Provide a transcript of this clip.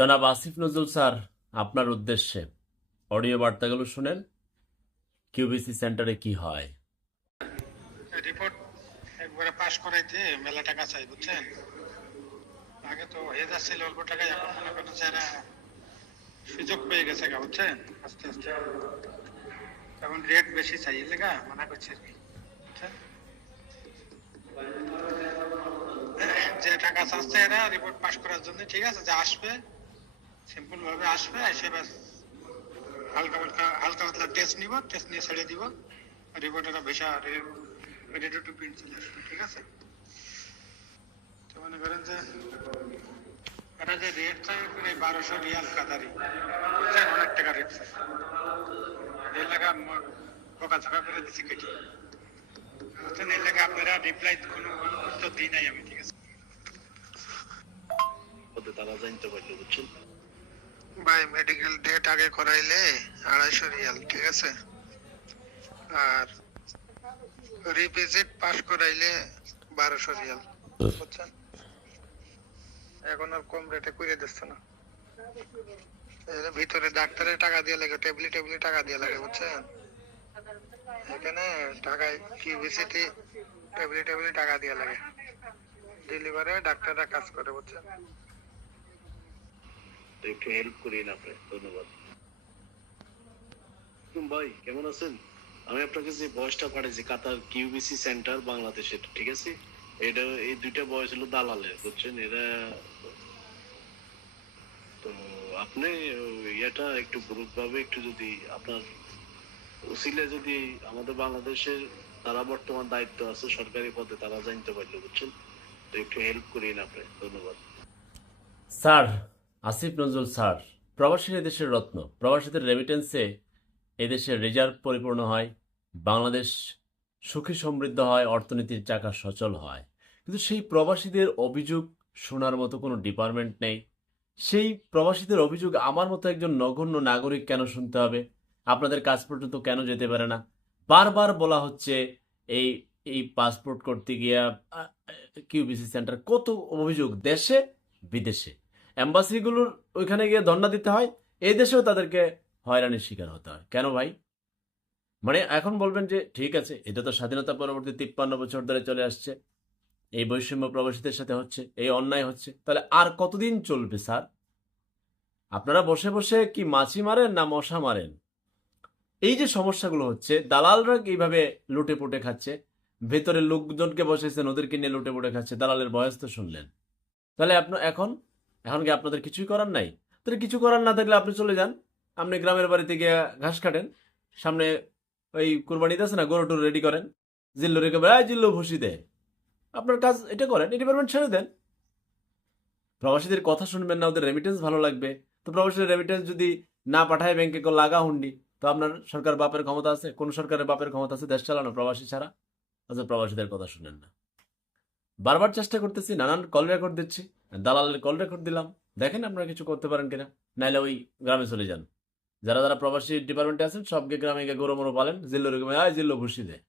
জনাব আসিফ নজরুল স্যার, আপনার উদ্দেশ্যে। অডিও বার্তাগুলো শুনেন। কিউবিসি সেন্টারে কি হয়? রিপোর্ট একবারে পাস করাইতে মেলা টাকা চাই, বুঝছেন? আগে তো হয়ে যাচ্ছিল অল্প টাকায় এখন মনে করেন যে এরা সুযোগ পেয়ে গেছে গা, বুঝছেন? আস্তে আস্তে। এখন রেট বেশি চাই লেগা মানা করছে আর কি যে টাকা চাচ্ছে এরা রিপোর্ট পাস করার জন্য, ঠিক আছে, যে আসবে সিম্পল ভাবে আসবে, এসে ব্যাস, হালকা হালকা হালকা পাতলা টেস্ট নিব টেস্ট নিয়ে ছেড়ে দিব। রিপোর্ট এরা ভেসা রেডি টু প্রিন্ট চলে আসবে, ঠিক আছে? তো মনে করেন যে, এটা যে রেট চাই বারোশো রিয়াল কাতারি বুঝছেন? অনেক টাকা রেট চাই। এর লাগা বকা ঝাঁকা করে দিছি কেটে। বুঝছেন? এর লাগা আপনারা রিপ্লাই কোনো উত্তর দিই নাই আমি, ঠিক আছে? তারা জানতে পারল, বুঝছেন? ভাই মেডিকেল ডেট আগে করাইলে আড়াইশো রিয়াল, ঠিক আছে? আর রিভিজিট পাস করাইলে বারোশো রিয়াল, বুঝছেন? এখন আর কম রেটে করে দিচ্ছে না। ভিতরে ডাক্তারের টাকা দিয়ে লাগে টেবলি টেবলি টাকা দিয়ে লাগে, বুঝছেন? এখানে টাকায় কি ভিসিটি টেবলি টেবলি টাকা দিয়ে লাগে। ডেলিভারে ডাক্তাররা কাজ করে, বুঝছেন? একটু হেল্প করিয়ে না আপনি ধন্যবাদ ভাই, কেমন আছেন? আমি আপনাকে যে বয়সটা পাঠিয়েছি কাতার কিউবিসি সেন্টার বাংলাদেশের, ঠিক আছে? এটা, এই দুইটা বয়স হলো দালালের, বুঝছেন? এরা, তো আপনি ইয়েটা একটু ভাবে একটু যদি আপনার উসিলে যদি আমাদের বাংলাদেশের তারা বর্তমান দায়িত্ব আছে, সরকারি পদে তারা জানতে পারল, বুঝছেন? তো একটু হেল্প করিয়ে না আপনি, ধন্যবাদ। স্যার আসিফ নজরুল স্যার, প্রবাসী দেশের রত্ন। প্রবাসীদের রেমিটেন্সে এদেশের রিজার্ভ পরিপূর্ণ হয়, বাংলাদেশ সুখী সমৃদ্ধ হয়, অর্থনীতির চাকা সচল হয়। কিন্তু সেই প্রবাসীদের অভিযোগ শোনার মতো কোনো ডিপার্টমেন্ট নেই। সেই প্রবাসীদের অভিযোগ আমার মতো একজন নগণ্য নাগরিক কেন শুনতে হবে? আপনাদের কাজ পর্যন্ত কেন যেতে পারে না? বারবার বলা হচ্ছে এই এই পাসপোর্ট করতে গিয়া কিউবিসি সেন্টার কত অভিযোগ দেশে, বিদেশে। অ্যাম্বাসিগুলোর ওইখানে গিয়ে ধর্ণা দিতে হয়, এই দেশেও তাদেরকে হয়রানির শিকার হতে হয়। কেন ভাই? মানে এখন বলবেন যে, ঠিক আছে, এটা তো স্বাধীনতা পরবর্তী তিপ্পান্ন বছর ধরে চলে আসছে, এই বৈষম্য প্রবাসীদের সাথে হচ্ছে, এই অন্যায় হচ্ছে, তাহলে আর কতদিন চলবে স্যার? আপনারা বসে বসে কি মাছি মারেন না মশা মারেন? এই যে সমস্যাগুলো হচ্ছে, দালালরা এইভাবে লুটে পুটে খাচ্ছে? ভেতরে লোকজনকে বসেছেন, ওদেরকে নিয়ে লুটে পুটে খাচ্ছে, দালালের বয়স তো শুনলেন। তাহলে আপনার এখন এখন কি আপনাদের কিছুই করার নাই? তাহলে কিছু করার না থাকলে আপনি চলে যান। আপনি গ্রামের বাড়িতে গিয়ে ঘাস কাটেন। সামনে ওই কোরবানিতে আছে না, গরু টুরু রেডি করেন। জিল্লো রেখে বেড়ায় জিল্লো, ভুসি দেয় আপনার কাজ এটা করেন, এই ডিপার্টমেন্ট ছেড়ে দেন। প্রবাসীদের কথা শুনবেন না, ওদের রেমিটেন্স ভালো লাগবে। তো প্রবাসীদের রেমিটেন্স যদি না পাঠায় ব্যাংকে লাগা হুন্ডি, তো আপনার সরকার বাপের ক্ষমতা আছে? কোন সরকারের বাপের ক্ষমতা আছে দেশ চালানো প্রবাসী ছাড়া? আচ্ছা প্রবাসীদের কথা শুনেন না। বারবার চেষ্টা করতেছি, নানান কল রেকর্ড দিচ্ছি। দালালের কল রেকর্ড দিলাম। দেখেন আপনারা কিছু করতে পারেন কিনা। নাইলে ওই গ্রামে চলে যান। যারা যারা প্রবাসী ডিপার্টমেন্টে আছেন, সবকে গ্রামে গিয়ে গরু মরু পালেন জিল্লো রেখে আয় জিল্লো ভুসি দেয়